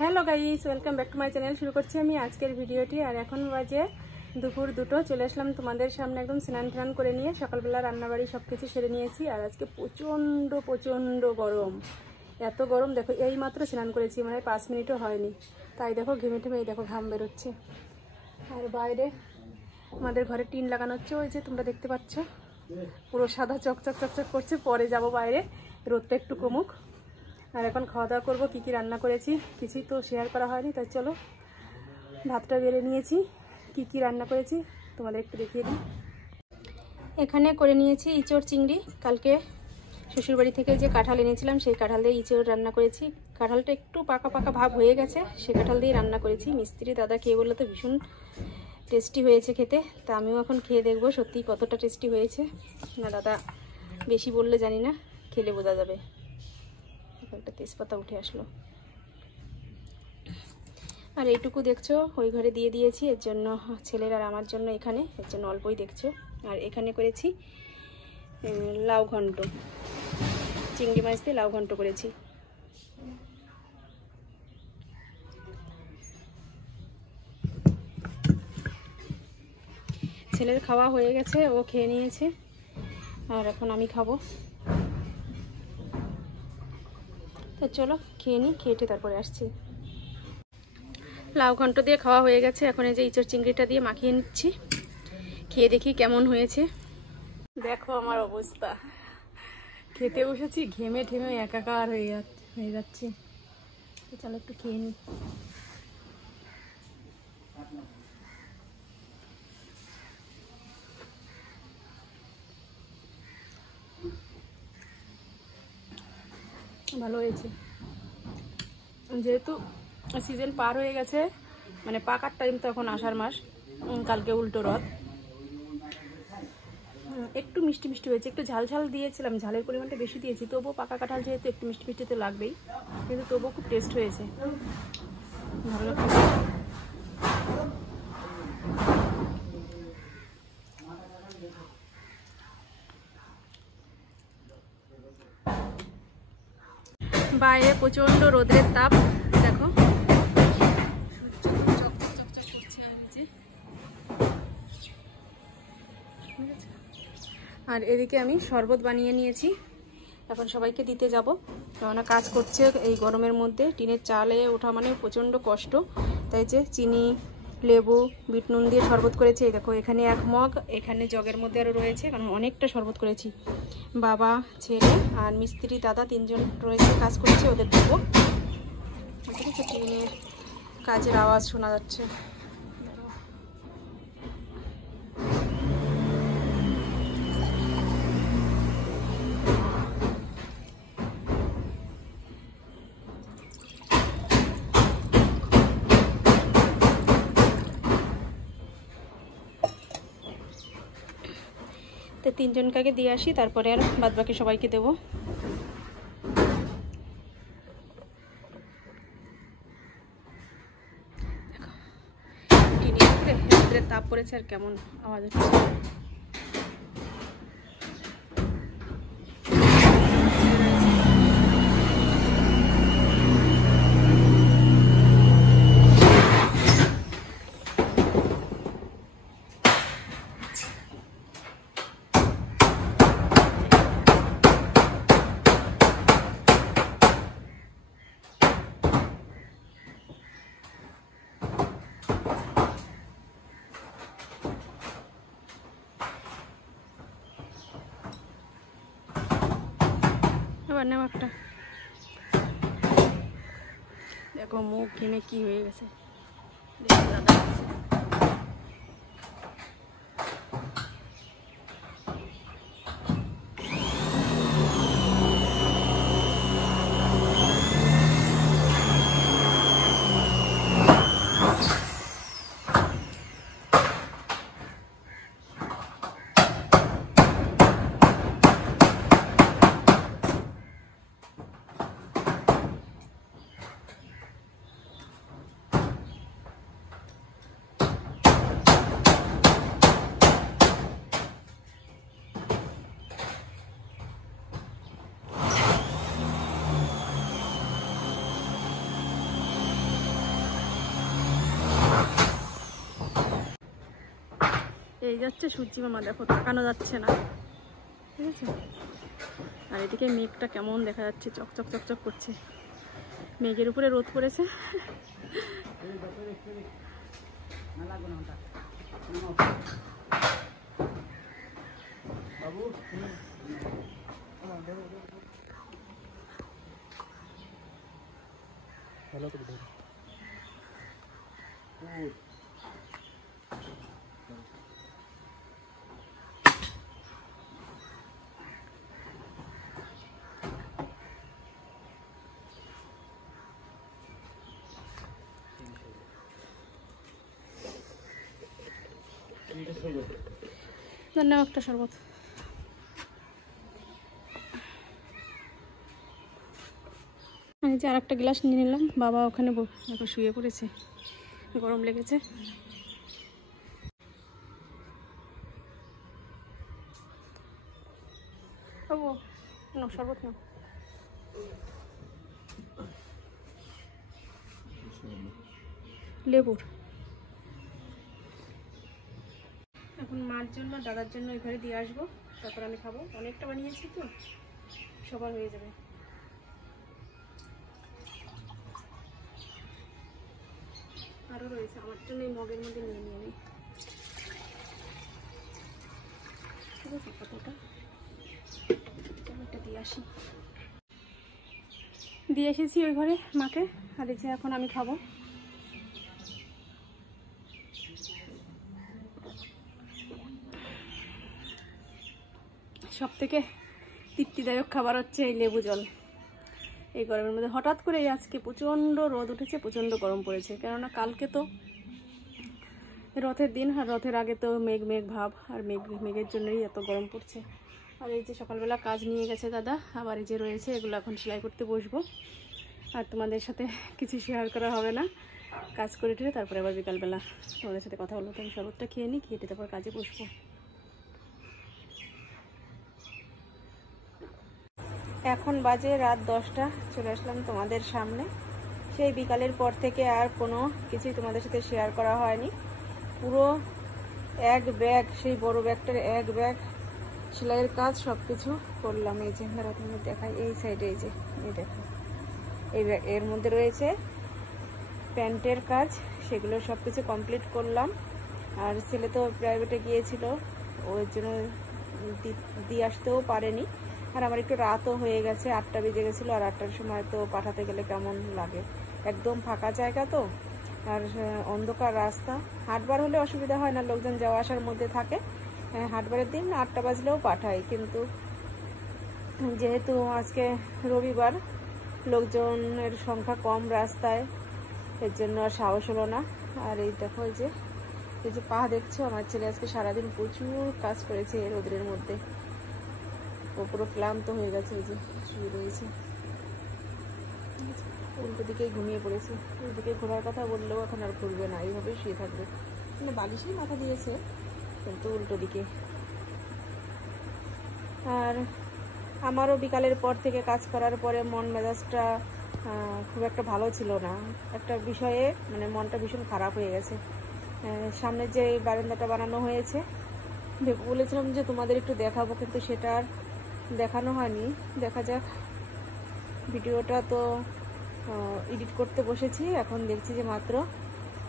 Hello guys, welcome back to my channel. শুরু করছি আমি আজকের ভিডিওটি। আর এখন বাজে দুপুর 2টো। চলে আসলাম তোমাদের সামনে একদম স্নান করে নিয়ে। সকালবেলা রান্নাবাড়ি সব কিছু সেরে নিয়েছি। আর আজকে প্রচণ্ড গরম, এত গরম দেখো। এই মাত্র স্নান করেছি, মানে 5 মিনিটও হয়নি, তাই দেখো ঘেমে ঠেমে এই দেখো ঘাম বেরোচ্ছে। আর বাইরে আমাদের ঘরে টিন লাগানো হচ্ছে, ওই যে তোমরা দেখতে পাচ্ছ, পুরো সাদা চকচক করছে। পরে যাব বাইরে, রোদটা একটু কমুক। আর এখন খাওয়া দাওয়া করবো। কী কী রান্না করেছি কিছুই তো শেয়ার করা হয়নি, তাই চলো ভাতটা বেড়ে নিয়েছি। কি কি রান্না করেছি তোমাদের একটু দেখিয়ে দিই। এখানে করে নিয়েছি ইঁচড় চিংড়ি। কালকে শ্বশুরবাড়ি থেকে যে কাঁঠাল এনেছিলাম, সেই কাঁঠাল দিয়ে ইঁচড় রান্না করেছি। কাঁঠালটা একটু পাকা পাকা ভাব হয়ে গেছে, সে কাঁঠাল দিয়ে রান্না করেছি। মিস্ত্রি দাদা খেয়ে বললো তো ভীষণ টেস্টি হয়েছে খেতে। তা আমিও এখন খেয়ে দেখবো সত্যি কতটা টেস্টি হয়েছে। না দাদা বেশি বললে জানি না, খেলে বোঝা যাবে। একটা তেজপাতা উঠে আসলো। আর এইটুকু দেখছো ওই ঘরে দিয়ে দিয়েছি, এর জন্য ছেলের আর আমার জন্য এখানে, এর জন্য অল্পই দেখছো। আর এখানে করেছি লাউ ঘন্ট, চিংড়ি মাছ দিয়ে লাউ ঘন্ট করেছি। ছেলের খাওয়া হয়ে গেছে, ও খেয়ে নিয়েছে। আর এখন আমি খাবো। তো চলো খেয়ে নিই, খেয়েটে তারপরে আসছি। লাউ ঘন্ট দিয়ে খাওয়া হয়ে গেছে। এখন এই যে ইঁচড় চিংড়িটা দিয়ে মাখিয়ে নিচ্ছি, খেয়ে দেখি কেমন হয়েছে। দেখো আমার অবস্থা, খেতে বসেছি ঘেমে ঠেমে একাকার হয়ে যাচ্ছে। চলো একটু খেয়ে নিই। ভালো হয়েছে, যেহেতু সিজন পার হয়ে গেছে, মানে পাকার টাইম তো এখন আষাঢ় মাস। কালকে উল্টো রথ। একটু মিষ্টি হয়েছে, একটু ঝাল দিয়েছিলাম, ঝালের পরিমাণটা বেশি দিয়েছি। তবুও পাকা কাঁঠাল যেহেতু একটু মিষ্টি তো লাগবেই, কিন্তু তবুও খুব টেস্ট হয়েছে, ভালো লাগছে। বাইরে প্রচন্ড রোদের তাপ দেখো, চকচক করছে। আর এদিকে আমি শরবত বানিয়ে নিয়েছি, এখন সবাইকে দিতে যাব। কেননা কাজ করছে এই গরমের মধ্যে, টিনের চালে ওঠা মানে প্রচণ্ড কষ্ট। তাই যে চিনি, লেবু, বিট নুন দিয়ে শরবত করেছি। এই দেখো এখানে 1 মগ, এখানে জগের মধ্যে আরও রয়েছে, কারণ অনেকটা শরবত করেছি। বাবা, ছেলে আর মিস্ত্রি দাদা 3 জন রয়েছে, কাজ করছে, ওদের দেবো। ঠিক আছে, টিনের কাজের আওয়াজ শোনা যাচ্ছে। তো 3 জনকে দিয়ে আসি, তারপরে আর বাদবাকি সবাইকে দেবো। টিনের তাপ পড়েছে আর কেমন আওয়াজ হচ্ছে। আবার নেও একটা, দেখো মুখ ঘেমে কি হয়ে গেছে। এই যাচ্ছে সূর্যি মামা, দেখো তাকানো যাচ্ছে না, ঠিক আছে। আর এদিকে মেঘটা কেমন দেখা যাচ্ছে, চকচক চকচক করছে, মেঘের উপরে রোদ পড়েছে। ধন্যবাদ, একটা শরবত। আমি যে আর একটা গ্লাস নিয়ে নিলাম, বাবা ওখানে এখন শুয়ে পড়েছে, গরম লেগেছে। ও না, শরবত না, লেবুর। এখন মার জন্য দাদার জন্য ওই ঘরে দিয়ে আসবো, তারপর আমি খাবো। অনেকটা বানিয়েছি তো, সবার হয়ে যাবে। আরও রয়েছে আমার জন্য, এই মগের মধ্যে নিয়ে নিয়ে আমি, ঠিক আছে। কতটা এটা দিয়ে আসি, দিয়ে এসেছি ওই ঘরে মাকে। আর এই যে এখন আমি খাবো। সব থেকে তৃপ্তিদায়ক খাবার হচ্ছে এই লেবু জল এই গরমের মধ্যে। হঠাৎ করে আজকে প্রচণ্ড রোদ উঠেছে, প্রচণ্ড গরম পড়েছে, কেননা কালকে তো রথের দিন, আর রথের আগে তো মেঘ মেঘ ভাব, আর মেঘের জন্যই এত গরম পড়ছে। আর এই যে সকালবেলা কাজ নিয়ে গেছে দাদা, আবার এই যে রয়েছে এগুলো এখন সেলাই করতে বসবো। আর তোমাদের সাথে কিছু শেয়ার করা হবে না, কাজ করে টেরে তারপরে আবার বিকালবেলা তোমাদের সাথে কথা বলবো। তো আমি শরবতটা খেয়ে নিই, খেয়ে তারপর কাজে বসবো। এখন বাজে রাত 10টা, চলে আসলাম তোমাদের সামনে। সেই বিকালের পর থেকে আর কোনো কিছুই তোমাদের সাথে শেয়ার করা হয়নি। পুরো এক ব্যাগ, সেই বড় ব্যাগটার এক ব্যাগ সেলাইয়ের কাজ সব কিছু করলাম। এই যে ধরো তোমাদের দেখাই, এই সাইডে এই যে এই দেখো, এই ব্যাগ এর মধ্যে রয়েছে প্যান্টের কাজ, সেগুলো সব কিছু কমপ্লিট করলাম। আর ছেলে তো প্রাইভেটে গিয়েছিল, ওই জন্য দিয়ে আসতেও পারেনি। আর আমার একটু রাতও হয়ে গেছে, 8টা বেজে গেছিলো। আর 8টার সময় তো পাঠাতে গেলে কেমন লাগে, একদম ফাঁকা জায়গা তো, আর অন্ধকার রাস্তা। হাটবার হলে অসুবিধা হয় না, লোকজন যাওয়া আসার মধ্যে থাকে। হাটবারের দিন 8টা বাজলেও পাঠাই, কিন্তু যেহেতু আজকে রবিবার, লোকজনের সংখ্যা কম রাস্তায়, এর জন্য আর সাহস হলো না। আর এই দেখো, এই যে পা দেখছো, আমার ছেলে আজকে সারাদিন প্রচুর কাজ করেছে রোদের মধ্যে, ও পুরো ক্লান্ত হয়ে গেছে। এই যে শুয়ে রয়েছে, উল্টো দিকেই ঘুমিয়ে পড়েছে। ওইদিকে ঘোরার কথা বললেও এখন আর ঘুরবে না, এইভাবেই শুয়ে থাকবে। মানে বালিশেই মাথা দিয়েছে, কিন্তু উল্টো দিকে। আর আমারও বিকালের পর থেকে কাজ করার পরে মন মেজাজটা খুব একটা ভালো ছিল না, একটা বিষয়ে মানে মনটা ভীষণ খারাপ হয়ে গেছে। সামনে যে বারান্দাটা বানানো হয়েছে, বলেছিলাম যে তোমাদের একটু দেখাবো, কিন্তু সেটা আর দেখানো হয়নি। দেখা যাক, ভিডিওটা তো এডিট করতে বসেছি, এখন দেখছি যে মাত্র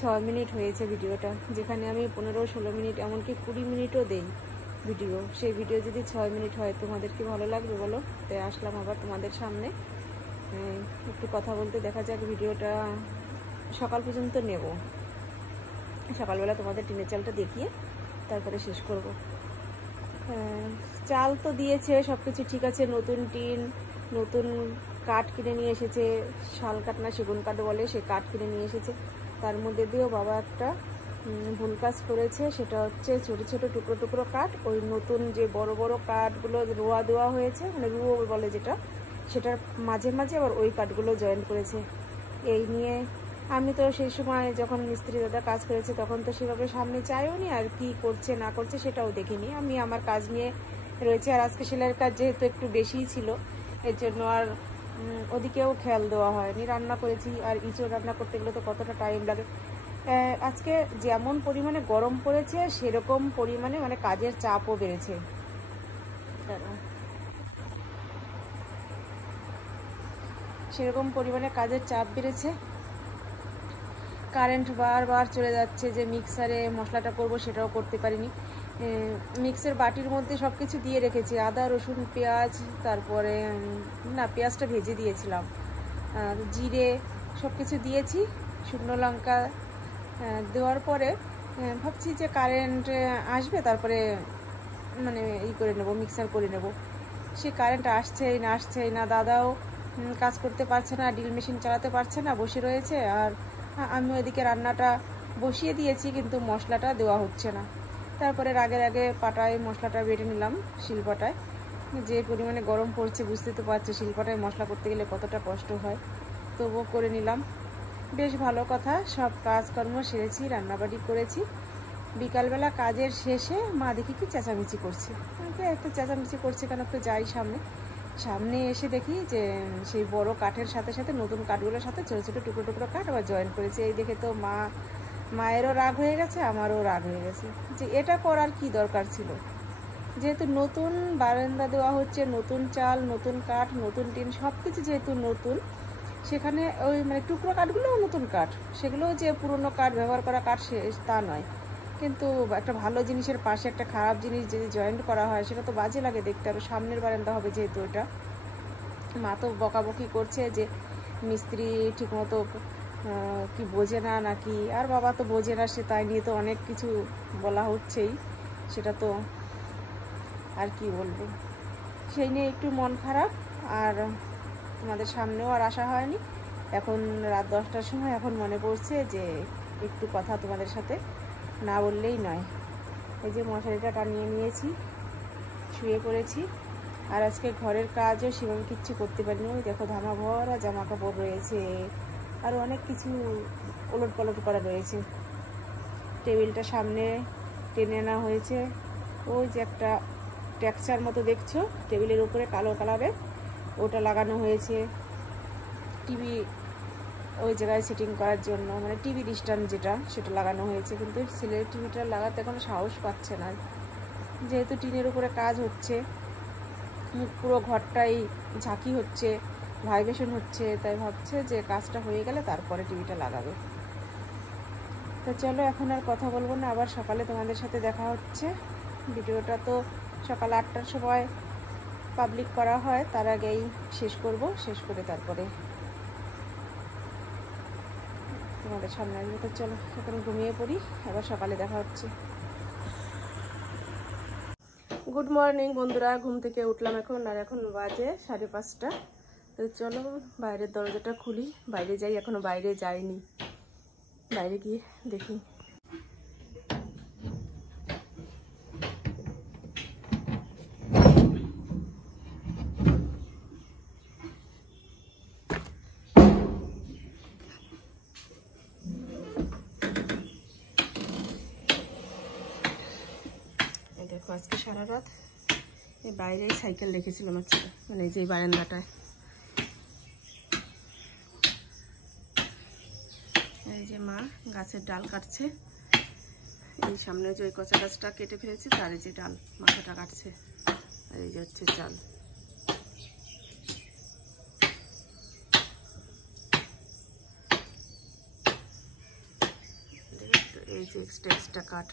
6 মিনিট হয়েছে ভিডিওটা, যেখানে আমি 15-16 মিনিট এমনকি 20 মিনিটও দেই ভিডিও। সেই ভিডিও যদি 6 মিনিট হয়, তোমাদের কি ভালো লাগবে বলো? তাই আসলাম আবার তোমাদের সামনে একটু কথা বলতে। দেখা যাক, ভিডিওটা সকাল পর্যন্ত নেব, সকালবেলা তোমাদের টিনের চালটা দেখিয়ে তারপরে শেষ করব। চাল তো দিয়েছে, সব কিছু ঠিক আছে। নতুন টিন, নতুন কাঠ কিনে নিয়ে এসেছে, শাল কাঠ না সেগুন কাঠ বলে, সে কাঠ কিনে নিয়ে এসেছে। তার মধ্যে দিয়েও বাবা একটা ভুল কাজ করেছে, সেটা হচ্ছে ছোট ছোট টুকরো টুকরো কাঠ, ওই নতুন যে বড় বড় কাঠগুলো রোয়া দেওয়া হয়েছে, মানে রুয়ো বলে যেটা, সেটার মাঝে মাঝে আবার ওই কাঠগুলো জয়েন করেছে। এই নিয়ে আমি তো সেই সময় যখন মিস্ত্রি দাদা কাজ করেছে, তখন তো সেভাবে সামনে চাইও নি, আর কি করছে না করছে সেটাও দেখিনি। আমি আমার কাজ নিয়ে রয়েছে। আর আজকে সেলাইয়ের কাজ যেহেতু একটু বেশিই ছিল, এর জন্য আর ওদিকেও খেয়াল দেওয়া হয়নি। রান্না করেছি, আর ইঁচড় রান্না করতে গেলে তো কতটা টাইম লাগে। আজকে যেমন পরিমাণে গরম পড়েছে সেরকম পরিমাণে মানে কাজের চাপও বেড়েছে। সেরকম পরিমাণে কাজের চাপ বেড়েছে। কারেন্ট বারবার চলে যাচ্ছে, যে মিক্সারে মশলাটা করব সেটাও করতে পারিনি। মিক্সের বাটির মধ্যে সব কিছু দিয়ে রেখেছি, আদা রসুন পেঁয়াজ, তারপরে না পেঁয়াজটা ভেজে দিয়েছিলাম, জিরে সব কিছু দিয়েছি, শুকনো লঙ্কা দেওয়ার পরে ভাবছি যে কারেন্ট আসবে তারপরে মানে করে নেব, মিক্সার করে নেব। সে কারেন্ট আসছেই না, দাদাও কাজ করতে পারছে না, ড্রিল মেশিন চালাতে পারছে না, বসে রয়েছে। আর আমি ওইদিকে রান্নাটা বসিয়ে দিয়েছি, কিন্তু মশলাটা দেওয়া হচ্ছে না। তারপরে রাগে পাটায় মশলাটা বেটে নিলাম, শিলপাটায়। যে পরিমাণে গরম পড়ছে বুঝতে তো পারছে, শিলপাটায় মশলা করতে গেলে কতটা কষ্ট হয়, তবুও করে নিলাম। বেশ ভালো কথা, সব কাজকর্ম সেরেছি, রান্নাবাড়ি করেছি। বিকালবেলা কাজের শেষে মা দেখি কি চেঁচামেচি করছে। এত চেঁচামেচি করছে কেন, একটু যাই সামনে এসে দেখি যে সেই বড় কাঠের সাথে সাথে নতুন কাঠগুলোর সাথে ছোটো ছোটো টুকরো টুকরো কাঠ আবার জয়েন করেছে। এই দেখে তো মায়েরও রাগ হয়ে গেছে, আমারও রাগ হয়ে গেছে যে এটা করার কি দরকার ছিল। যেহেতু নতুন বারান্দা দেওয়া হচ্ছে, নতুন চাল, নতুন কাঠ, নতুন টিন, সব কিছু যেহেতু নতুন, সেখানে ওই মানে টুকরো কাঠগুলোও নতুন কাঠ, সেগুলোও যে পুরনো কাঠ, ব্যবহার করা কাঠ তা নয়। কিন্তু একটা ভালো জিনিসের পাশে একটা খারাপ জিনিস যদি জয়েন্ট করা হয় সেটা তো বাজে লাগে দেখতে। আরও সামনের বারান্দা হবে যেহেতু ওটা। মা তো বকাবকি করছে যে মিস্ত্রি ঠিকমতো কি বোঝে না নাকি, আর বাবা তো বোঝে না, সে তাই নিয়ে তো অনেক কিছু বলা হচ্ছেই, সেটা তো আর কি বলবো। সেই নিয়ে একটু মন খারাপ, আর তোমাদের সামনেও আর আসা হয়নি। এখন রাত 10টার সময় এখন মনে পড়ছে যে একটু কথা তোমাদের সাথে না বললেই নয়। এই যে মশারিটা টানিয়ে নিয়েছি, শুয়ে পড়েছি। আর আজকে ঘরের কাজও সেভাবে কিচ্ছু করতে পারিনি। ওই দেখো ধামা ভরা জামা কাপড় রয়েছে, আর অনেক কিছু ওলট পালট করা রয়েছে। টেবিলটা সামনে টেনে আনা হয়েছে, ওই যে একটা টেক্সচার মতো দেখছো টেবিলের উপরে কালো কালারের, ওটা লাগানো হয়েছে। টিভি ওই জায়গায় সেটিং করার জন্য, মানে টিভি স্ট্যান্ড যেটা, সেটা লাগানো হয়েছে। কিন্তু ছেলের টিভিটা লাগাতে এখন সাহস পাচ্ছে না, যেহেতু টিনের উপরে কাজ হচ্ছে, পুরো ঘরটাই ঝাঁকি হচ্ছে, ভাইব্রেশন হচ্ছে, তাই ভাবছে যে কাজটা হয়ে গেলে তারপরে টিভিটা লাগাবে। তো চলো এখন আর কথা বলবো না, আবার সকালে তোমাদের সাথে দেখা হচ্ছে। ভিডিওটা তো সকাল 8টার সময় পাবলিক করা হয়, তার আগেই শেষ করব, শেষ করে তারপরে তোমাদের সামনে আসবে। তো চলো এখন ঘুমিয়ে পড়ি, আবার সকালে দেখা হচ্ছে। গুড মর্নিং বন্ধুরা, ঘুম থেকে উঠলাম এখন, আর এখন বাজে 5:30। তো চলো বাইরের দরজাটা খুলি, বাইরে যাই। এখনো বাইরে যাইনি, বাইরে গিয়ে দেখি। দেখো আজকে সারা রাত এই বাইরেই সাইকেল রেখেছিলাম, আজকে মানে এই যে বারান্দাটায়। এই যে মা গাছের ডাল কাটছে, এই সামনে যে ওই কচা গাছটা কেটে ফেলেছে তার যে ডাল মাথাটা কাটছে, আর এই যে হচ্ছে চাল। এই যে এক্সট্রা কাঠ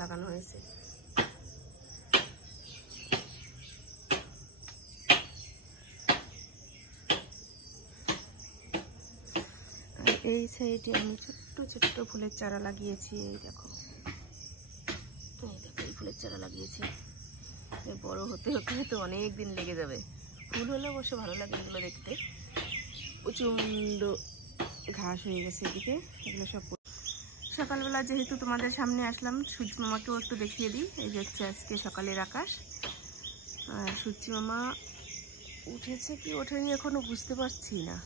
লাগানো হয়েছে। এই সাইডে আমি ছোট্ট ছোট্ট ফুলের চারা লাগিয়েছি, এই দেখো, এই ফুলের চারা লাগিয়েছি। বড় হতে হতে তো অনেক দিন লেগে যাবে। ফুল হলে অবশ্য ভালো লাগে এগুলো দেখতে। প্রচণ্ড ঘাস হয়ে গেছে এদিকে, এগুলো সব। সকালবেলা যেহেতু তোমাদের সামনে আসলাম, সূর্য মামাকেও একটু দেখিয়ে দিই। এই যে হচ্ছে আজকে সকালের আকাশ, আর সূর্য মামা উঠেছে কি ওঠেনি এখনো বুঝতে পারছি না,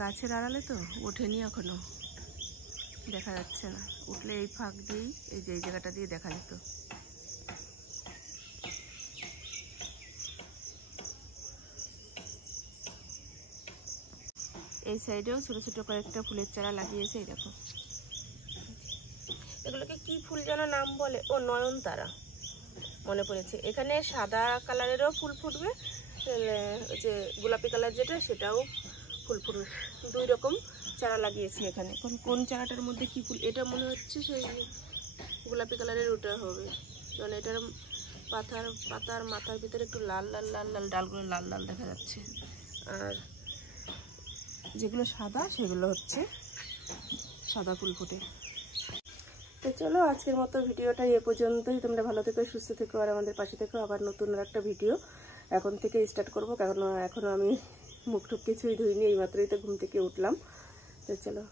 গাছের আড়ালে তো ওঠেনি এখনো, দেখা যাচ্ছে না। উঠলে এই ফাঁক দিয়েই, এই যে এই জায়গাটা দিয়ে দেখা যেত। এই সাইডেও ছোট ছোট কয়েকটা ফুলের চারা লাগিয়েছে। এই দেখো, এগুলোকে কি ফুল যেন নাম বলে, ও নয়নতারা মনে পড়েছে। এখানে সাদা কালারেরও ফুল ফুটবে, ওই যে গোলাপি কালার যেটা সেটাও ফুল ফুটবে। 2 রকম চারা লাগিয়েছি এখানে। এখন কোন চারাটার মধ্যে কি ফুল, এটা মনে হচ্ছে সেই গোলাপি কালারের ওটা হবে, কারণ এটার পাতার মাথার ভিতরে একটু লাল লাল লাল লাল ডালগুলো লাল লাল দেখা যাচ্ছে, আর যেগুলো সাদা সেগুলো হচ্ছে সাদা ফুল ফুটে। তো চলো আজকের মতো ভিডিওটা এ পর্যন্তই। তোমরা ভালো থেকো, সুস্থ থেকো, আর আমাদের পাশে থেকো। আবার নতুন একটা ভিডিও এখন থেকে স্টার্ট করবো, কারণ এখনও আমি মুখ টুক কিছুই ধুইনি, এইমাত্রই তো ঘুম থেকে উঠলাম। তো চলো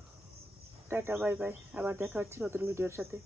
টাটা, বাই বাই, আবার দেখা হচ্ছে নতুন ভিডিওর সাথে।